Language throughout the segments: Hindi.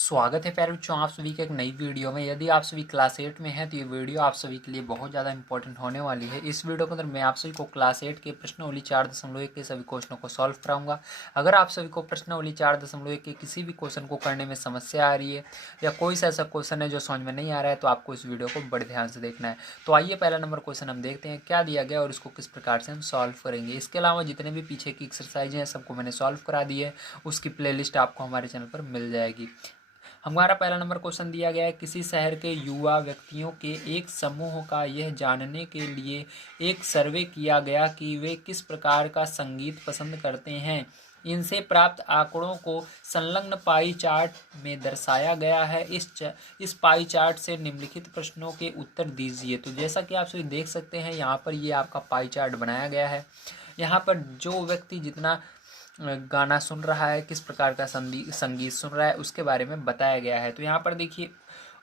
स्वागत है प्यारे बच्चों, आप सभी के एक नई वीडियो में। यदि आप सभी क्लास 8 में हैं तो ये वीडियो आप सभी के लिए बहुत ज़्यादा इंपॉर्टेंट होने वाली है। इस वीडियो के अंदर मैं आप सभी को क्लास 8 के प्रश्नावली 4.1 के सभी क्वेश्चनों को सॉल्व कराऊंगा। अगर आप सभी को प्रश्नावली 4.1 के किसी भी क्वेश्चन को करने में समस्या आ रही है या कोई सा ऐसा क्वेश्चन है जो समझ में नहीं आ रहा है तो आपको इस वीडियो को बड़े ध्यान से देखना है। तो आइए पहला नंबर क्वेश्चन हम देखते हैं क्या दिया गया और इसको किस प्रकार से हम सॉल्व करेंगे। इसके अलावा जितने भी पीछे की एक्सरसाइज हैं सबको मैंने सॉल्व करा दी है, उसकी प्लेलिस्ट आपको हमारे चैनल पर मिल जाएगी। हमारा पहला नंबर क्वेश्चन दिया गया है, किसी शहर के युवा व्यक्तियों के एक समूह का यह जानने के लिए एक सर्वे किया गया कि वे किस प्रकार का संगीत पसंद करते हैं। इनसे प्राप्त आंकड़ों को संलग्न पाई चार्ट में दर्शाया गया है। इस पाई चार्ट से निम्नलिखित प्रश्नों के उत्तर दीजिए। तो जैसा कि आप सभी देख सकते हैं यहाँ पर ये आपका पाई चार्ट बनाया गया है। यहाँ पर जो व्यक्ति जितना गाना सुन रहा है, किस प्रकार का संगीत सुन रहा है, उसके बारे में बताया गया है। तो यहाँ पर देखिए,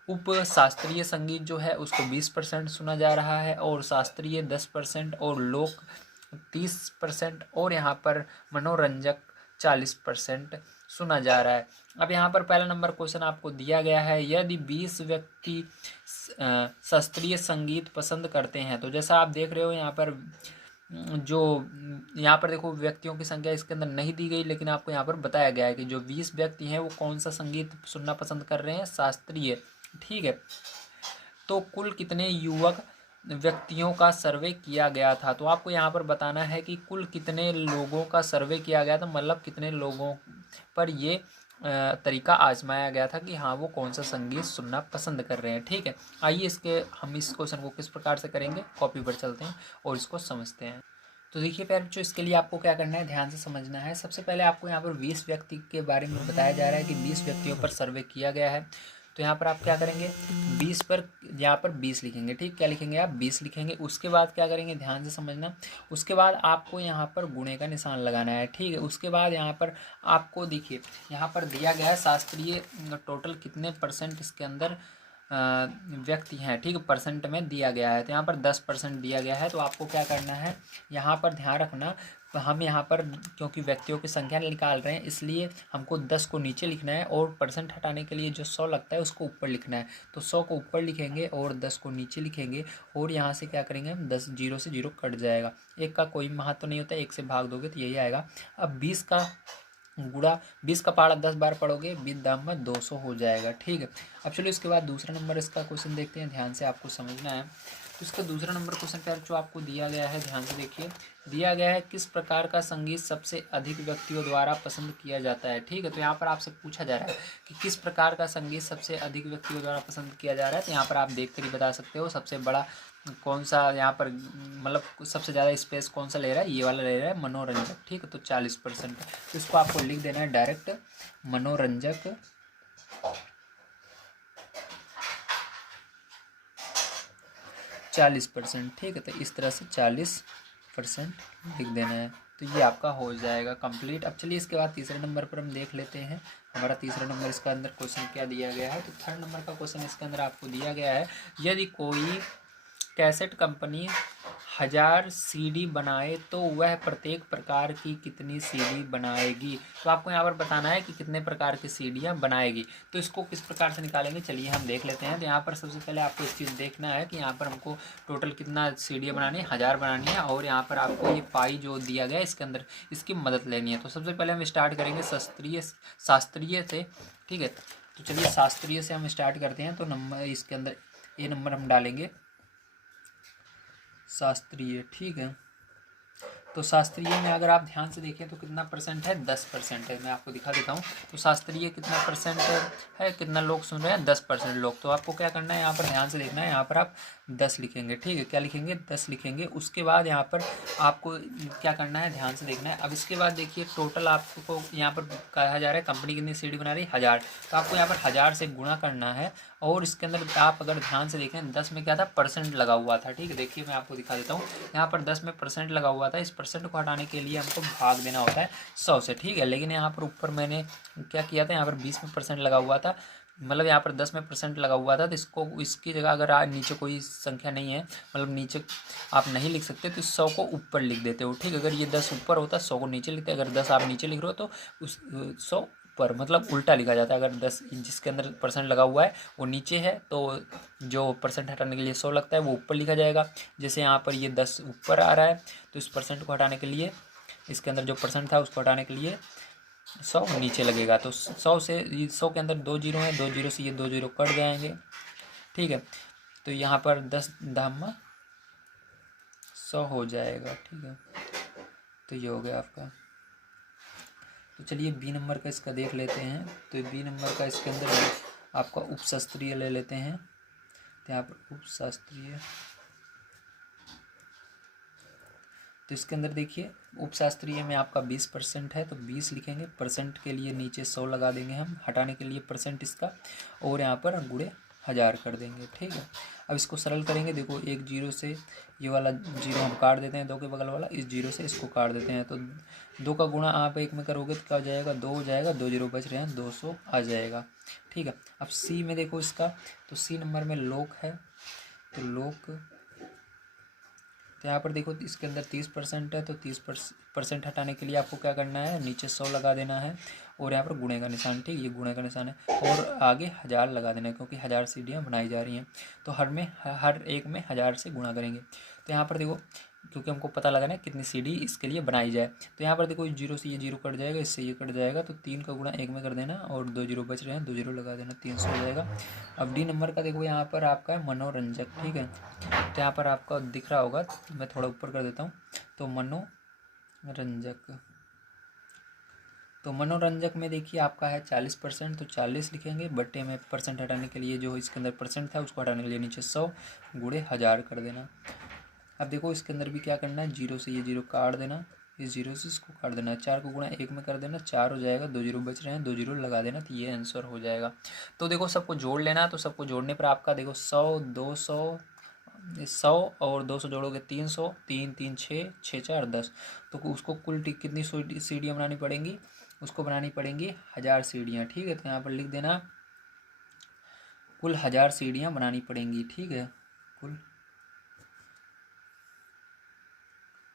उप शास्त्रीय संगीत जो है उसको 20% सुना जा रहा है और शास्त्रीय 10% और लोक 30% और यहाँ पर मनोरंजक 40% सुना जा रहा है। अब यहाँ पर पहला नंबर क्वेश्चन आपको दिया गया है, यदि 20 व्यक्ति शास्त्रीय संगीत पसंद करते हैं। तो जैसा आप देख रहे हो यहाँ पर जो यहाँ पर देखो व्यक्तियों की संख्या इसके अंदर नहीं दी गई, लेकिन आपको यहाँ पर बताया गया है कि जो 20 व्यक्ति हैं वो कौन सा संगीत सुनना पसंद कर रहे हैं, शास्त्रीय। ठीक है, तो कुल कितने युवक व्यक्तियों का सर्वे किया गया था। तो आपको यहाँ पर बताना है कि कुल कितने लोगों का सर्वे किया गया था, मतलब कितने लोगों पर ये तरीका आजमाया गया था कि हाँ वो कौन सा संगीत सुनना पसंद कर रहे हैं। ठीक है, आइए हम इस क्वेश्चन को किस प्रकार से करेंगे, कॉपी पर चलते हैं और इसको समझते हैं। तो देखिए प्यारे बच्चों, इसके लिए आपको क्या करना है, ध्यान से समझना है। सबसे पहले आपको यहाँ पर 20 व्यक्ति के बारे में बताया जा रहा है कि 20 व्यक्तियों पर सर्वे किया गया है। तो यहाँ पर आप क्या करेंगे, 20 पर यहाँ पर 20 लिखेंगे। ठीक, क्या लिखेंगे आप, 20 लिखेंगे। उसके बाद क्या करेंगे, ध्यान से समझना। उसके बाद आपको यहाँ पर गुणे का निशान लगाना है। ठीक है, उसके बाद यहाँ पर आपको देखिए यहाँ पर दिया गया है शास्त्रीय टोटल कितने परसेंट इसके अंदर व्यक्ति हैं। ठीक है, परसेंट में दिया गया है। तो यहाँ पर 10% दिया गया है। तो आपको क्या करना है, यहाँ पर ध्यान रखना, तो हम यहाँ पर क्योंकि व्यक्तियों की संख्या निकाल रहे हैं इसलिए हमको 10 को नीचे लिखना है और परसेंट हटाने के लिए जो 100 लगता है उसको ऊपर लिखना है। तो 100 को ऊपर लिखेंगे और 10 को नीचे लिखेंगे और यहाँ से क्या करेंगे हम, 10 जीरो से जीरो कट जाएगा। एक का कोई महत्व नहीं होता, एक से भाग दोगे तो यही आएगा। अब 20 का गुणा 20 का पहाड़ा 10 बार पढ़ोगे 20 दाम में 200 हो जाएगा। ठीक है, अब चलिए उसके बाद दूसरा नंबर इसका क्वेश्चन देखते हैं, ध्यान से आपको समझना है। तो इसका दूसरा नंबर क्वेश्चन पर जो आपको दिया गया है, ध्यान से देखिए, दिया गया है किस प्रकार का संगीत सबसे अधिक व्यक्तियों द्वारा पसंद किया जाता है। ठीक है, तो यहाँ पर आपसे पूछा जा रहा है कि किस प्रकार का संगीत सबसे अधिक व्यक्तियों द्वारा पसंद किया जा रहा है। तो यहाँ पर आप देख कर ही बता सकते हो सबसे बड़ा कौन सा यहाँ पर, मतलब सबसे ज़्यादा स्पेस कौन सा ले रहा है, ये वाला ले रहा है मनोरंजक। ठीक है, तो 40%। तो इसको आपको लिख देना है डायरेक्ट, मनोरंजक 40%। ठीक है, तो इस तरह से 40% लिख देना है। तो ये आपका हो जाएगा कंप्लीट। अब चलिए इसके बाद तीसरे नंबर पर हम देख लेते हैं हमारा तीसरा नंबर इसका अंदर क्वेश्चन क्या दिया गया है। तो थर्ड नंबर का क्वेश्चन इसके अंदर आपको दिया गया है, यदि कोई कैसेट कंपनी 1000 सीडी बनाए तो वह प्रत्येक प्रकार की कितनी सीडी बनाएगी। तो आपको यहाँ पर बताना है कि कितने प्रकार की सीडियाँ बनाएगी। तो इसको किस प्रकार से निकालेंगे, चलिए हम देख लेते हैं। तो यहाँ पर सबसे पहले आपको इस चीज़ देखना है कि यहाँ पर हमको टोटल कितना सीडियाँ बनानी है, 1000 बनानी है। और यहाँ पर आपको ये पाई जो दिया गया है इसके अंदर इसकी मदद लेनी है। तो सबसे पहले हम स्टार्ट करेंगे शास्त्रीय से। ठीक है, तो चलिए शास्त्रीय से हम स्टार्ट करते हैं। तो नंबर इसके अंदर ये नंबर हम डालेंगे शास्त्रीय। ठीक है, तो शास्त्रीय में अगर आप ध्यान से देखें तो कितना परसेंट है, 10% है। मैं आपको दिखा देता हूँ। तो शास्त्रीय कितना परसेंट है, कितना लोग सुन रहे हैं, 10% लोग। तो आपको क्या करना है, यहाँ पर ध्यान से देखना है, यहाँ पर आप 10 लिखेंगे। ठीक है, क्या लिखेंगे, 10 लिखेंगे। उसके बाद यहाँ पर आपको क्या करना है, ध्यान से देखना है। अब इसके बाद देखिए टोटल आपको यहाँ पर कहा जा रहा है कंपनी कितनी सीडी बना रही है, 1000। तो आपको यहाँ पर 1000 से गुणा करना है। और इसके अंदर आप अगर ध्यान से देखें 10 में क्या था, परसेंट लगा हुआ था। ठीक है, देखिए मैं आपको दिखा देता हूँ। यहाँ पर 10 में परसेंट लगा हुआ था, इस परसेंट को हटाने के लिए हमको भाग देना होता है 100 से। ठीक है, लेकिन यहाँ पर ऊपर मैंने क्या किया था, यहाँ पर 20 में परसेंट लगा हुआ था, मतलब यहाँ पर 10 में परसेंट लगा हुआ था। तो इसको इसकी जगह अगर नीचे कोई संख्या नहीं है, मतलब नीचे आप नहीं लिख सकते, तो 100 को ऊपर लिख देते हो। ठीक है, अगर ये 10 ऊपर होता 100 को नीचे लिखते, अगर 10 आप नीचे लिख रहे हो तो उस 100 ऊपर, मतलब उल्टा लिखा जाता है। अगर 10 जिसके अंदर परसेंट लगा हुआ है वो नीचे है तो जो परसेंट हटाने के लिए 100 लगता है वो ऊपर लिखा जाएगा। जैसे यहाँ पर ये 10 ऊपर आ रहा है तो इस परसेंट को हटाने के लिए, इसके अंदर जो परसेंट था उसको हटाने के लिए 100 नीचे लगेगा। तो 100 से 100 के अंदर 2 जीरो हैं, 2 जीरो से ये 2 जीरो कट जाएंगे, ठीक है। तो यहाँ पर 10 धामा 100 हो जाएगा, ठीक है। तो ये हो गया आपका। तो चलिए बी नंबर का इसका देख लेते हैं। तो बी नंबर का इसके अंदर आपका उपशास्त्रीय ले लेते हैं। तो यहाँ पर उपशास्त्रीय, तो इसके अंदर देखिए उपशास्त्रीय में आपका 20% है तो 20 लिखेंगे, परसेंट के लिए नीचे 100 लगा देंगे हम, हटाने के लिए परसेंट इसका, और यहाँ पर गुणे 1000 कर देंगे, ठीक है। अब इसको सरल करेंगे, देखो एक जीरो से ये वाला जीरो हम काट देते हैं, 2 के बगल वाला, इस जीरो से इसको काट देते हैं। तो 2 का गुणा आप 1 में करोगे तो क्या हो जाएगा, 2 हो जाएगा, 2 जीरो बच रहे हैं, 200 आ जाएगा, ठीक है। अब सी में देखो इसका, तो सी नंबर में लोक है, तो लोक, तो यहाँ पर देखो इसके अंदर 30% है तो 30% हटाने के लिए आपको क्या करना है, नीचे 100 लगा देना है और यहाँ पर गुणे का निशान, ठीक, ये गुणे का निशान है, और आगे 1000 लगा देना है क्योंकि 1000 सीढ़ियाँ बनाई जा रही हैं। तो हर एक में 1000 से गुणा करेंगे। तो यहाँ पर देखो क्योंकि हमको पता लगाना है कितनी सीढ़ी इसके लिए बनाई जाए। तो यहाँ पर देखो इस जीरो से ये जीरो कट जाएगा, इससे ये कट जाएगा, तो 3 का गुणा 1 में कर देना और 2 जीरो बच रहे हैं, 2 जीरो लगा देना, 300 हो जाएगा। अब डी नंबर का देखो यहाँ पर आपका है मनोरंजक, ठीक है। तो यहाँ पर आपका दिख रहा होगा, मैं थोड़ा ऊपर कर देता हूँ। तो मनोरंजक, तो मनोरंजक में देखिए आपका है 40%, तो 40 लिखेंगे, बट्टे में परसेंट हटाने के लिए जो इसके अंदर परसेंट था उसको हटाने के लिए नीचे 100 गुणे 1000 कर देना। अब देखो इसके अंदर भी क्या करना है, जीरो से ये जीरो काट देना, इस जीरो से इसको काट देना, 4 को गुणा 1 में कर देना, 4 हो जाएगा, 2 जीरो बच रहे हैं, 2 जीरो लगा देना, तो ये आंसर हो जाएगा। तो देखो सबको जोड़ लेना, तो सबको जोड़ने पर आपका देखो 100 200 100 और 200 जोड़ोगे 300, 3 3 6 6 4 10, तो उसको कुल कितनी सीढ़ियाँ बनानी पड़ेंगी, उसको बनानी पड़ेंगी 1000 सीढ़ियाँ, ठीक है। तो यहाँ पर लिख देना कुल 1000 सीढ़ियाँ बनानी पड़ेंगी, ठीक है। कुल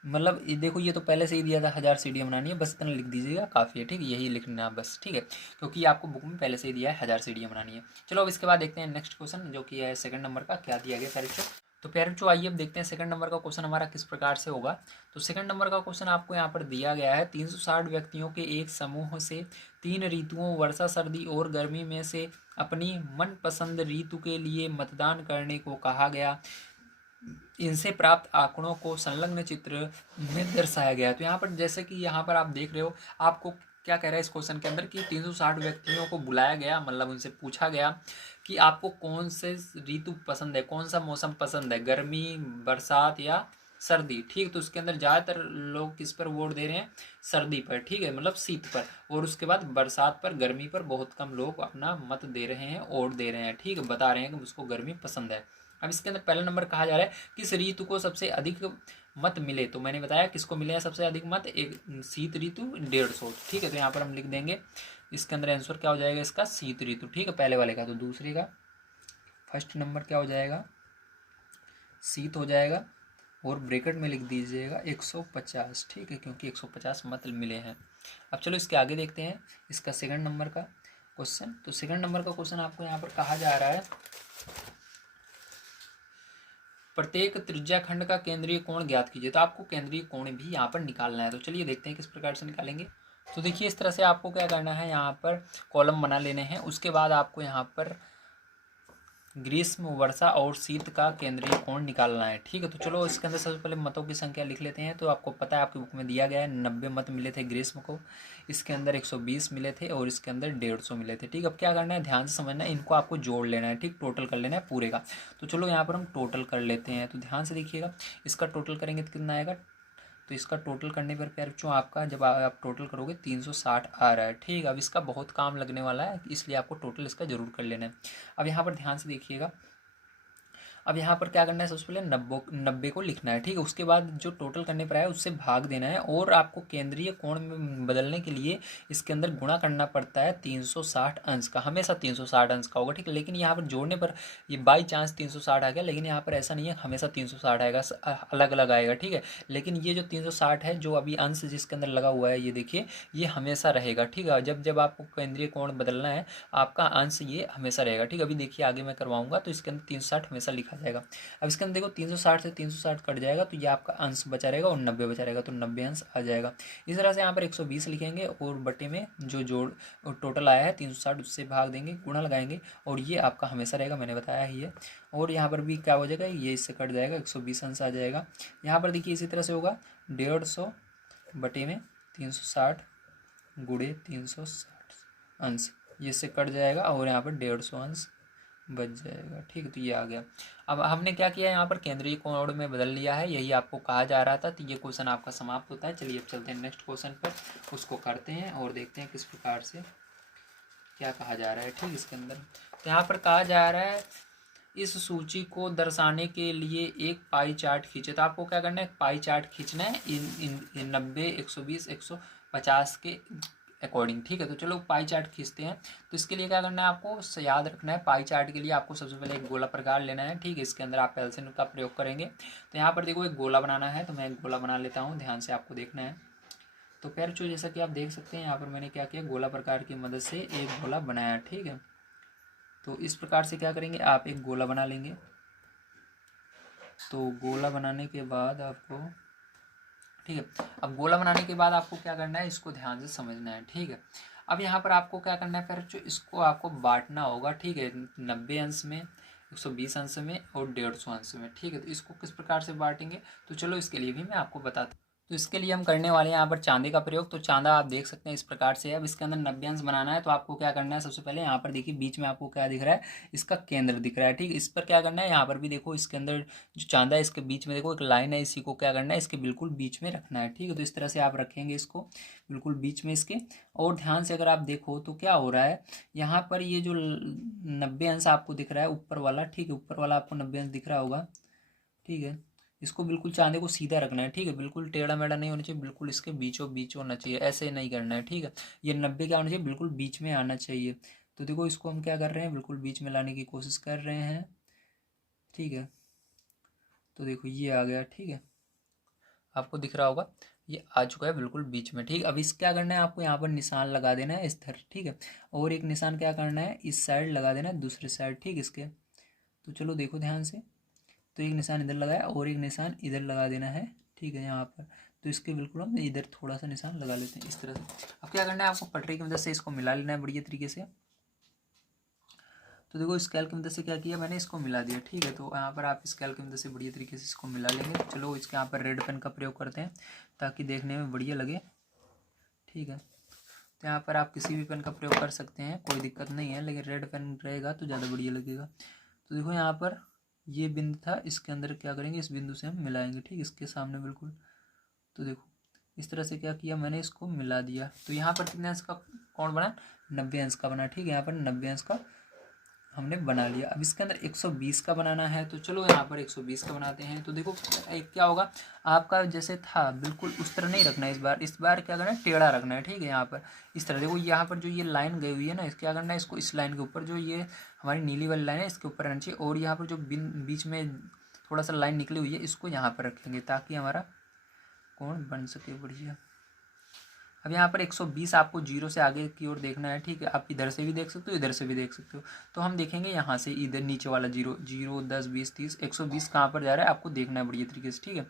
मतलब ये देखो ये तो पहले से ही दिया था 1000 सीढ़ियाँ बनानी है, बस इतना लिख दीजिएगा काफ़ी है, ठीक है, यही लिखना है बस, ठीक है, क्योंकि ये आपको बुक में पहले से ही दिया है 1000 सीढ़ियाँ बनानी है। चलो अब इसके बाद देखते हैं नेक्स्ट क्वेश्चन जो कि है सेकंड नंबर का, क्या दिया गया प्यारे बच्चों। तो प्यारे बच्चों आइए अब देखते हैं सेकंड नंबर का क्वेश्चन हमारा किस प्रकार से होगा। तो सेकंड नंबर का क्वेश्चन आपको यहाँ पर दिया गया है, 360 व्यक्तियों के एक समूह से 3 ऋतुओं वर्षा सर्दी और गर्मी में से अपनी मनपसंद ऋतु के लिए मतदान करने को कहा गया, इनसे प्राप्त आंकड़ों को संलग्न चित्र में दर्शाया गया है। तो यहाँ पर जैसे कि यहाँ पर आप देख रहे हो, आपको क्या कह रहा है इस क्वेश्चन के अंदर कि 360 व्यक्तियों को बुलाया गया, मतलब उनसे पूछा गया कि आपको कौन से ऋतु पसंद है, कौन सा मौसम पसंद है, गर्मी, बरसात या सर्दी, ठीक। तो उसके अंदर ज़्यादातर लोग किस पर वोट दे रहे हैं, सर्दी पर, ठीक है, मतलब शीत पर, और उसके बाद बरसात पर, गर्मी पर बहुत कम लोग अपना मत दे रहे हैं, वोट दे रहे हैं, ठीक है, बता रहे हैं कि उसको गर्मी पसंद है। अब इसके अंदर पहला नंबर कहा जा रहा है किस ऋतु को सबसे अधिक मत मिले, तो मैंने बताया किसको मिले हैं सबसे अधिक मत, एक शीत ऋतु 150, ठीक है। तो यहाँ पर हम लिख देंगे इसके अंदर आंसर क्या हो जाएगा इसका, शीत ऋतु, ठीक है, पहले वाले का। तो दूसरे का फर्स्ट नंबर क्या हो जाएगा, शीत हो जाएगा, और ब्रैकेट में लिख दीजिएगा 150, ठीक है, क्योंकि 150 मत मिले हैं। अब चलो इसके आगे देखते हैं इसका सेकंड नंबर का क्वेश्चन। तो सेकंड नंबर का क्वेश्चन आपको यहाँ पर कहा जा रहा है, प्रत्येक त्रिज्याखंड का केंद्रीय कोण ज्ञात कीजिए। तो आपको केंद्रीय कोण भी यहाँ पर निकालना है। तो चलिए देखते हैं किस प्रकार से निकालेंगे। तो देखिए इस तरह से आपको क्या करना है, यहाँ पर कॉलम बना लेने हैं। उसके बाद आपको यहाँ पर ग्रीष्म, वर्षा और शीत का केंद्रीय कोण निकालना है, ठीक है। तो चलो इसके अंदर सबसे पहले मतों की संख्या लिख लेते हैं। तो आपको पता है आपकी बुक में दिया गया है 90 मत मिले थे ग्रीष्म को, इसके अंदर 120 मिले थे और इसके अंदर 150 मिले थे, ठीक। अब क्या करना है, ध्यान से समझना है, इनको आपको जोड़ लेना है, ठीक, टोटल कर लेना है पूरे का। तो चलो यहाँ पर हम टोटल कर लेते हैं। तो ध्यान से देखिएगा, इसका टोटल करेंगे तो कितना आएगा, तो इसका टोटल करने पर प्यारे बच्चों आपका जब आप टोटल करोगे 360 आ रहा है, ठीक। अब इसका बहुत काम लगने वाला है, इसलिए आपको टोटल इसका जरूर कर लेना है। अब यहाँ पर ध्यान से देखिएगा, अब यहाँ पर क्या करना है, सबसे पहले 90 को लिखना है, ठीक है। उसके बाद जो टोटल करने पर आया उससे भाग देना है, और आपको केंद्रीय कोण में बदलने के लिए इसके अंदर गुणा करना पड़ता है 360 अंश का, हमेशा 360 अंश का होगा, ठीक है। लेकिन यहाँ पर जोड़ने पर ये बाई चांस 360 आ गया, लेकिन यहाँ पर ऐसा नहीं है हमेशा 360 आएगा, अलग अलग आएगा, ठीक है। लेकिन ये जो 360 है, जो अभी अंश जिसके अंदर लगा हुआ है, ये देखिए ये हमेशा रहेगा, ठीक है। जब जब आपको केंद्रीय कोण बदलना है, आपका अंश ये हमेशा रहेगा, ठीक है। अभी देखिए आगे मैं करवाऊंगा तो इसके अंदर 360 हमेशा लिखा जाएगा। अब इसके अंदर देखो 360 से 360 कट जाएगा, तो ये आपका अंश बचा रहेगा और 90 बचा रहेगा, तो 90 अंश आ जाएगा। इस तरह से यहाँ पर 120 लिखेंगे और बटे में जो जोड़ टोटल आया है 360 उससे भाग देंगे, गुणा लगाएंगे, और ये आपका हमेशा रहेगा, मैंने बताया ही है। और यहाँ पर भी क्या हो जाएगा, ये इससे कट जाएगा, 120 अंश आ जाएगा। यहाँ पर देखिए इसी तरह से होगा 150 बटे में 360 गुणे 360 अंश, ये इससे कट जाएगा और यहाँ पर 150 अंश बच जाएगा, ठीक है। तो ये आ गया। अब हमने क्या किया, यहाँ पर केंद्रीय कोण में बदल लिया है, यही आपको कहा जा रहा था। तो ये क्वेश्चन आपका समाप्त होता है। चलिए अब चलते हैं नेक्स्ट क्वेश्चन पर, उसको करते हैं और देखते हैं किस प्रकार से क्या कहा जा रहा है, ठीक। इसके अंदर तो यहाँ पर कहा जा रहा है इस सूची को दर्शाने के लिए एक पाई चार्ट खींचे। तो आपको क्या करना है, पाई चार्ट खींचना है इन 90, 120, 150 के अकॉर्डिंग, ठीक है। तो चलो पाई चार्ट खींचते हैं। तो इसके लिए क्या करना है, आपको याद रखना है, पाई चार्ट के लिए आपको सबसे पहले एक गोला प्रकार लेना है, ठीक है। इसके अंदर आप एलसीएम का प्रयोग करेंगे। तो यहाँ पर देखो एक गोला बनाना है, तो मैं एक गोला बना लेता हूँ, ध्यान से आपको देखना है। तो प्यारे जैसा कि आप देख सकते हैं, यहाँ पर मैंने क्या किया, गोला प्रकार की मदद से एक गोला बनाया, ठीक है। तो इस प्रकार से क्या करेंगे, आप एक गोला बना लेंगे। तो गोला बनाने के बाद आपको, ठीक है, अब गोला बनाने के बाद आपको क्या करना है, इसको ध्यान से समझना है, ठीक है। अब यहाँ पर आपको क्या करना है, फिर जो इसको आपको बांटना होगा, ठीक है, 90 अंश में, 120 अंश में और 150 अंश में, ठीक है। तो इसको किस प्रकार से बांटेंगे, तो चलो इसके लिए भी मैं आपको बताता हूँ। तो इसके लिए हम करने वाले हैं यहाँ पर चांदे का प्रयोग। तो चांदा आप देख सकते हैं इस प्रकार से है। अब इसके अंदर 90 अंश बनाना है, तो आपको क्या करना है, सबसे पहले यहाँ पर देखिए बीच में आपको क्या दिख रहा है, इसका केंद्र दिख रहा है, ठीक है। इस पर क्या करना है, यहाँ पर भी देखो इसके अंदर जो चांदा है इसके बीच में देखो एक लाइन है, इसी को क्या करना है, इसके बिल्कुल बीच में रखना है, ठीक है। तो इस तरह से आप रखेंगे इसको बिल्कुल बीच में इसके। और ध्यान से अगर आप देखो तो क्या हो रहा है, यहाँ पर ये जो 90 अंश आपको दिख रहा है ऊपर वाला, ठीक है, ऊपर वाला आपको 90 अंश दिख रहा होगा, ठीक है। इसको बिल्कुल चांदे को सीधा रखना है, ठीक है, बिल्कुल टेढ़ा मेढ़ा नहीं होना चाहिए, बिल्कुल इसके बीचों बीच होना चाहिए, ऐसे नहीं करना है, ठीक है। ये 90 क्या होना चाहिए, बिल्कुल बीच में आना चाहिए। तो देखो इसको हम क्या कर रहे हैं, बिल्कुल बीच में लाने की कोशिश कर रहे हैं, ठीक है। तो देखो ये आ गया, ठीक है, आपको दिख रहा होगा ये आ चुका है बिल्कुल बीच में, ठीक। अब इस क्या करना है, आपको यहाँ पर निशान लगा देना है इस तरह, ठीक है। और एक निशान क्या करना है, इस साइड लगा देना है, दूसरी साइड, ठीक इसके। तो चलो देखो ध्यान से, तो एक निशान इधर लगाया और एक निशान इधर लगा देना है, ठीक है, यहाँ पर। तो इसके बिल्कुल हम इधर थोड़ा सा निशान लगा लेते हैं इस तरह से। अब क्या करना है, आपको पटरी की मदद से इसको मिला लेना है बढ़िया तरीके से। तो देखो स्केल की मदद से क्या किया मैंने, इसको मिला दिया, ठीक है। तो यहाँ पर आप स्केल की मदद से बढ़िया तरीके से इसको मिला लेंगे। तो चलो इसके यहाँ पर रेड पेन का प्रयोग करते हैं ताकि देखने में बढ़िया लगे, ठीक है। तो यहाँ पर आप किसी भी पेन का प्रयोग कर सकते हैं, कोई दिक्कत नहीं है, लेकिन रेड पेन रहेगा तो ज़्यादा बढ़िया लगेगा। तो देखो यहाँ पर ये बिंदु था, इसके अंदर क्या करेंगे, इस बिंदु से हम मिलाएंगे, ठीक, इसके सामने बिल्कुल। तो देखो इस तरह से क्या किया मैंने, इसको मिला दिया। तो यहाँ पर कितने अंश का कोण बना, 90 अंश का बना, ठीक है। यहाँ पर 90 अंश का हमने बना लिया। अब इसके अंदर 120 का बनाना है, तो चलो यहाँ पर 120 का बनाते हैं। तो देखो एक क्या होगा, आपका जैसे था बिल्कुल उस तरह नहीं रखना है, इस बार क्या करना है, टेढ़ा रखना है, ठीक है। यहाँ पर इस तरह देखो, यहाँ पर जो ये लाइन गई हुई है ना, इस क्या करना है, इसको इस लाइन के ऊपर, जो ये हमारी नीली वाली लाइन है इसके ऊपर रहना चाहिए। और यहाँ पर जो बीच में थोड़ा सा लाइन निकली हुई है, इसको यहाँ पर रखेंगे ताकि हमारा कोण बन सके बढ़िया। अब यहाँ पर 120 आपको जीरो से आगे की ओर देखना है, ठीक है। आप इधर से भी देख सकते हो, इधर से भी देख सकते हो। तो हम देखेंगे यहाँ से, इधर नीचे वाला जीरो, 10, 20, 30, 120 कहाँ पर जा रहा है आपको देखना है बढ़िया तरीके से, ठीक है।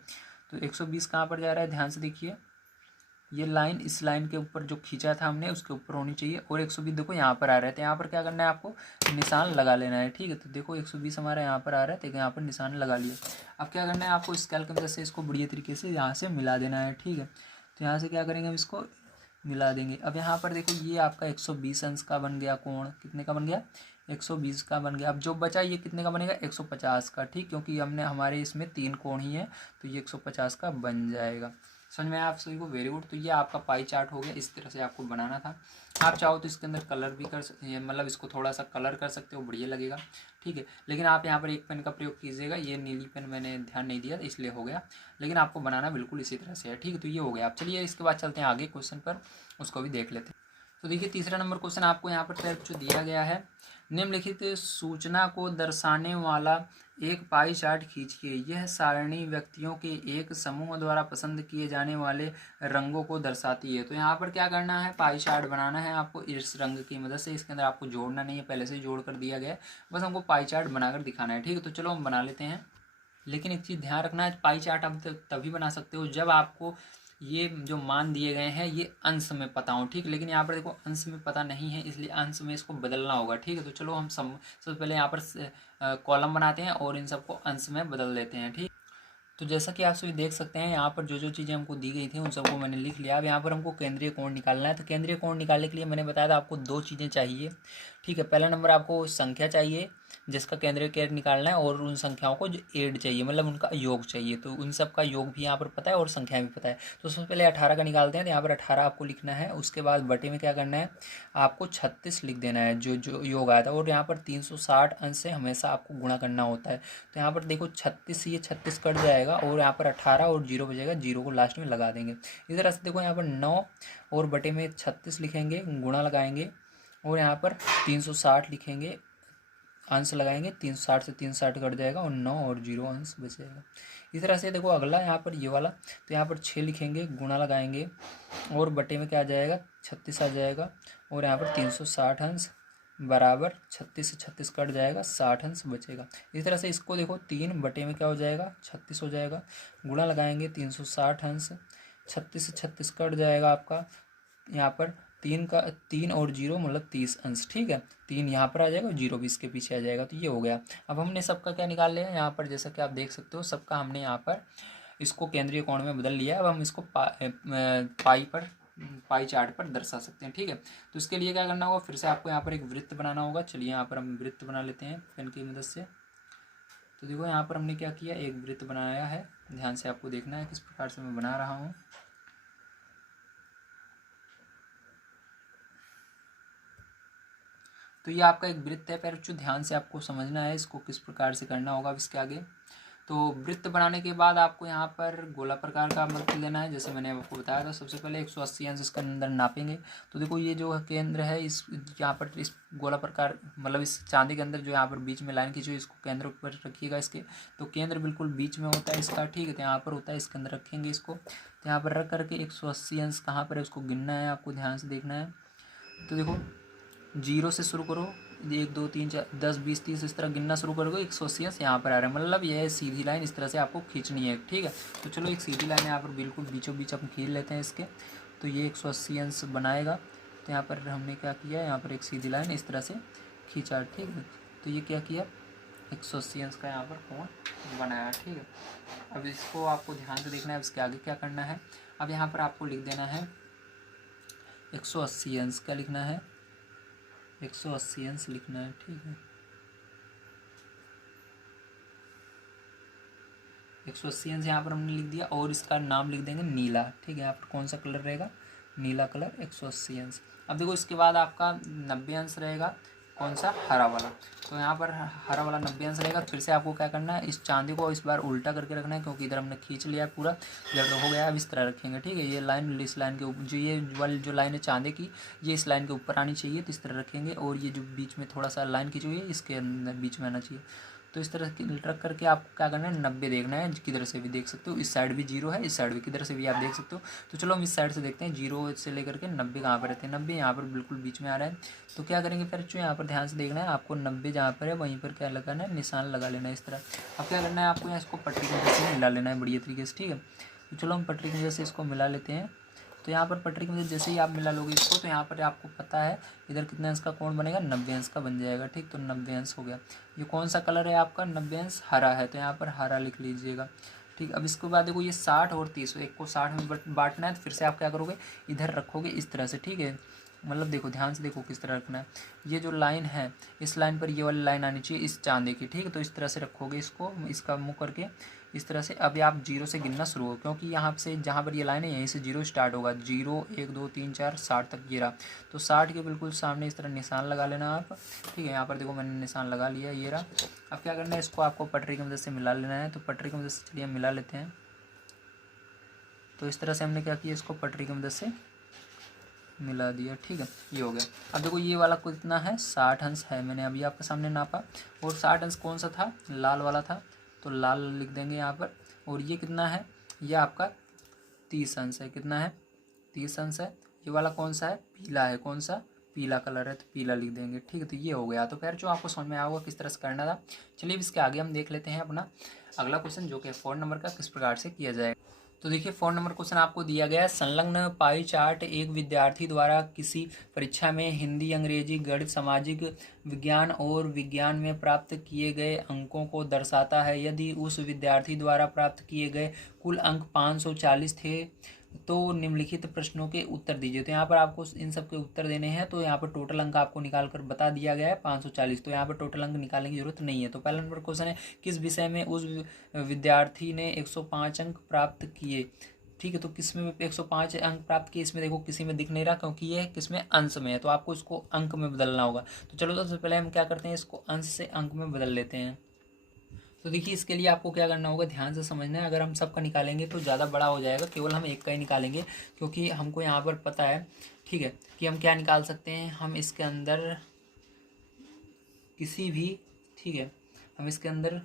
तो 120 कहाँ पर जा रहा है, ध्यान से देखिए, ये लाइन इस लाइन के ऊपर जो खींचा था हमने उसके ऊपर होनी चाहिए। और 120 देखो यहाँ पर आ रहा है, तो यहाँ पर क्या करना है, आपको निशान लगा लेना है, ठीक है। तो देखो 120 हमारा यहाँ पर आ रहा है, तो यहाँ पर निशान लगा लिया। अब क्या करना है, आपको स्केल की मदद से इसको बढ़िया तरीके से यहाँ से मिला देना है, ठीक है। तो यहाँ से क्या करेंगे, हम इसको मिला देंगे। अब यहाँ पर देखो ये आपका 120 अंश का बन गया कोण, कितने का बन गया, 120 का बन गया। अब जो बचा ये कितने का बनेगा, 150 का, ठीक, क्योंकि हमने हमारे इसमें 3 कोण ही है, तो ये 150 का बन जाएगा। समझ में आया आप सभी को? Very good. तो ये आपका पाई चार्ट हो गया, इस तरह से आपको बनाना था। आप चाहो तो इसके अंदर कलर भी कर सकते हैं, मतलब इसको थोड़ा सा कलर कर सकते हो, बढ़िया लगेगा, ठीक है। लेकिन आप यहाँ पर एक पेन का प्रयोग कीजिएगा, ये नीली पेन मैंने ध्यान नहीं दिया इसलिए हो गया, लेकिन आपको बनाना बिल्कुल इसी तरह से है, ठीक है। तो ये हो गया। आप चलिए इसके बाद चलते हैं आगे क्वेश्चन पर, उसको भी देख लेते हैं। तो देखिए तीसरा नंबर क्वेश्चन आपको यहाँ पर जो दिया गया है, निम्नलिखित सूचना को दर्शाने वाला एक पाई चार्ट खींचिए। यह सारणी व्यक्तियों के एक समूह द्वारा पसंद किए जाने वाले रंगों को दर्शाती है। तो यहाँ पर क्या करना है, पाई चार्ट बनाना है आपको इस रंग की मदद से। इसके अंदर आपको जोड़ना नहीं है, पहले से ही जोड़ कर दिया गया है, बस हमको पाई चार्ट बनाकर दिखाना है, ठीक है। तो चलो हम बना लेते हैं। लेकिन एक चीज़ ध्यान रखना है, पाई चार्ट आप तभी बना सकते हो जब आपको ये जो मान दिए गए हैं ये अंश में पता हो, ठीक। लेकिन यहाँ पर देखो अंश में पता नहीं है, इसलिए अंश में इसको बदलना होगा, ठीक है। तो चलो हम सबसे पहले यहाँ पर कॉलम बनाते हैं और इन सबको अंश में बदल देते हैं, ठीक। तो जैसा कि आप सभी देख सकते हैं यहाँ पर जो जो चीज़ें हमको दी गई थी उन सबको मैंने लिख लिया। अब यहाँ पर हमको केंद्रीय कोण निकालना है। तो केंद्रीय कोण निकालने के लिए मैंने बताया था आपको दो चीज़ें चाहिए, ठीक है। पहला नंबर आपको संख्या चाहिए जिसका केंद्रीय कोण निकालना है, और उन संख्याओं को जो ऐड चाहिए, मतलब उनका योग चाहिए। तो उन सब का योग भी यहाँ पर पता है और संख्या भी पता है। तो सबसे पहले 18 का निकालते हैं। तो यहाँ पर 18 आपको लिखना है, उसके बाद बटे में क्या करना है, आपको 36 लिख देना है जो जो योग आया था। और यहाँ पर 360 अंश से हमेशा आपको गुणा करना होता है। तो यहाँ पर देखो 36, ये 36 कट जाएगा और यहाँ पर 18 और 0 बचेगा, 0 को लास्ट में लगा देंगे। इस तरह से देखो यहाँ पर 9 और बटे में 36 लिखेंगे, गुणा लगाएंगे और यहाँ पर 360 लिखेंगे, अंश लगाएंगे, 360 से 360 कट जाएगा और 9 और 0 अंश बचेगा। इस तरह से देखो अगला यहाँ पर ये वाला, तो यहाँ पर 6 लिखेंगे, गुणा लगाएंगे और बटे में क्या आ जाएगा, 36 आ जाएगा और यहाँ पर 360 अंश बराबर 36 से 36 कट जाएगा, 60 अंश बचेगा। इस तरह से इसको देखो 3 बटे में क्या हो जाएगा, 36 हो जाएगा, गुणा लगाएंगे 360 अंश, 36 से 36 कट जाएगा आपका, यहाँ पर 3 और 0 मतलब 30 अंश, ठीक है। 3 यहाँ पर आ जाएगा और 0 भी इसके पीछे आ जाएगा। तो ये हो गया। अब हमने सबका क्या निकाल लिया यहाँ पर, जैसा कि आप देख सकते हो सबका हमने यहाँ पर इसको केंद्रीय कोण में बदल लिया। अब हम इसको पाई चार्ट पर दर्शा सकते हैं, ठीक है। तो इसके लिए क्या करना होगा, फिर से आपको यहाँ पर एक वृत्त बनाना होगा। चलिए यहाँ पर हम वृत्त बना लेते हैं पेन की मदद से। तो देखो यहाँ पर हमने क्या किया, एक वृत्त बनाया है, ध्यान से आपको देखना है किस प्रकार से मैं बना रहा हूँ। तो ये आपका एक वृत्त है, पर जो ध्यान से आपको समझना है इसको किस प्रकार से करना होगा अब इसके आगे। तो वृत्त बनाने के बाद आपको यहाँ पर गोला प्रकार का मध्य लेना है, जैसे मैंने आपको बताया था। सबसे पहले 180 अंश इसके अंदर नापेंगे। तो देखो ये जो केंद्र है इस यहाँ पर इस गोला प्रकार मतलब इस चांदी के अंदर जो यहाँ पर बीच में लाइन खींची, इसको केंद्र पर रखिएगा इसके। तो केंद्र बिल्कुल बीच में होता है इसका, ठीक है। तो यहाँ पर होता है, इसके अंदर रखेंगे इसको। तो यहाँ पर रख करके 180 अंश कहाँ पर है उसको गिनना है, आपको ध्यान से देखना है। तो देखो 0 से शुरू करो, 1 2 3 4 10 20 30 इस तरह गिनना शुरू करोगे, 180 अंश यहाँ पर आ रहा है, मतलब यह सीधी लाइन इस तरह से आपको खींचनी है, ठीक है। तो चलो एक सीधी लाइन यहाँ पर बिल्कुल बीचों बीच हम खींच लेते हैं इसके। तो ये 180 अंश बनाएगा। तो यहाँ पर हमने क्या किया, यहाँ पर एक सीधी लाइन इस तरह से खींचा, ठीक है। तो ये क्या किया, 180 अंश का यहाँ पर कोण बनाया, ठीक है। अब इसको आपको ध्यान से देखना है, इसके आगे क्या करना है। अब यहाँ पर आपको लिख देना है 180 अंश, क्या लिखना है, 180 अंश लिखना है, ठीक है। 180 अंश यहाँ पर हमने लिख दिया और इसका नाम लिख देंगे नीला, ठीक है। यहाँ पर कौन सा कलर रहेगा, नीला कलर, 180 अंश। अब देखो इसके बाद आपका 90 अंश रहेगा, कौन सा, हरा वाला। तो यहाँ पर हरा वाला 90 अंश रहेगा। फिर से आपको क्या करना है, इस चांदी को इस बार उल्टा करके रखना है, क्योंकि इधर हमने खींच लिया पूरा, इधर हो गया। अब इस तरह रखेंगे, ठीक है। ये लाइन इस लाइन के ऊपर, जो ये वाली जो लाइन है चांदी की, ये इस लाइन के ऊपर आनी चाहिए, तो इस तरह रखेंगे। और ये जो बीच में थोड़ा सा लाइन खींची हुई है इसके अंदर बीच में आना चाहिए। तो इस तरह रख करके आपको क्या करना है, 90 देखना है, किधर से भी देख सकते हो। इस साइड भी 0 है, इस साइड भी किधर से भी आप देख सकते हो। तो चलो हम इस साइड से देखते हैं, 0 से लेकर के 90 कहाँ पर रहते हैं, 90 यहाँ पर बिल्कुल बीच में आ रहा है। तो क्या करेंगे फिर, जो यहाँ पर ध्यान से देखना है आपको, 90 जहाँ पर है वहीं पर क्या लगाना है, निशान लगा लेना है इस तरह। अब क्या करना है आपको, यहाँ इसको पटरी की मदद से मिला लेना है बढ़िया तरीके से, ठीक है। तो चलो हम पटरी की मदद से इसको मिला लेते हैं। तो यहाँ पर पटरी की मदद जैसे ही आप मिला लोगे इसको, तो यहाँ पर आपको पता है इधर कितने अंश का कोण बनेगा, 90 अंश का बन जाएगा, ठीक। तो 90 अंश हो गया। ये कौन सा कलर है आपका, 90 अंश हरा है, तो यहाँ पर हरा लिख लीजिएगा, ठीक। अब इसके बाद देखो ये 60 और 30, एक को 60 में बांटना है। तो फिर से आप क्या करोगे, इधर रखोगे इस तरह से, ठीक है। मतलब देखो ध्यान से देखो किस तरह रखना है। ये जो लाइन है इस लाइन पर ये वाली लाइन आनी चाहिए इस चांदे की, ठीक है। तो इस तरह से रखोगे इसको, इसका मुँह करके इस तरह से। अभी आप जीरो से गिनना शुरू हो, क्योंकि यहाँ से जहाँ पर ये लाइन है यहीं से जीरो स्टार्ट होगा। 0 1 2 3 4 60 तक ये रहा। तो 60 के बिल्कुल सामने इस तरह निशान लगा लेना आप, ठीक है। यहाँ पर देखो मैंने निशान लगा लिया, ये रहा। अब क्या करना है, इसको आपको पटरी की मदद से मिला लेना है। तो पटरी की मदद से चलिए हम मिला लेते हैं। तो इस तरह से हमने क्या किया, इसको पटरी की मदद से मिला दिया, ठीक है। ये हो गया। अब देखो ये वाला कितना है, 60 अंश है, मैंने अभी आपके सामने नापा। और 60 अंश कौन सा था, लाल वाला था, तो लाल लिख देंगे यहाँ पर। और ये कितना है, ये आपका 30 अंश है। कितना है, 30 अंश है। ये वाला कौन सा है, पीला है। कौन सा, पीला कलर है, तो पीला लिख देंगे, ठीक है। तो ये हो गया। तो फिर जो आपको समझ में आया होगा किस तरह से करना था। चलिए इसके आगे हम देख लेते हैं अपना अगला क्वेश्चन, जो कि 4 नंबर का किस प्रकार से किया जाएगा। तो देखिए 4 नंबर क्वेश्चन आपको दिया गया है, संलग्न पाई चार्ट एक विद्यार्थी द्वारा किसी परीक्षा में हिंदी, अंग्रेजी, गणित, सामाजिक विज्ञान और विज्ञान में प्राप्त किए गए अंकों को दर्शाता है। यदि उस विद्यार्थी द्वारा प्राप्त किए गए कुल अंक 540 थे तो निम्नलिखित प्रश्नों के उत्तर दीजिए। तो यहाँ पर आपको इन सब के उत्तर देने हैं। तो यहाँ पर टोटल अंक आपको निकाल कर बता दिया गया है 540। तो यहाँ पर टोटल अंक निकालने की जरूरत नहीं है। तो पहला नंबर क्वेश्चन है, किस विषय में उस विद्यार्थी ने 105 अंक प्राप्त किए, ठीक है। तो किस में 105 अंक प्राप्त किए, इसमें देखो किसी में दिख नहीं रहा, क्योंकि ये किसमें, अंश में है। तो आपको इसको अंक में बदलना होगा। तो चलो सबसे पहले हम क्या करते हैं, इसको अंश से अंक में बदल लेते हैं। तो देखिए इसके लिए आपको क्या करना होगा, ध्यान से समझना है। अगर हम सबका निकालेंगे तो ज़्यादा बड़ा हो जाएगा, केवल हम एक का ही निकालेंगे, क्योंकि हमको यहाँ पर पता है, ठीक है, कि हम क्या निकाल सकते हैं। हम इसके अंदर किसी भी, ठीक है, हम इसके अंदर,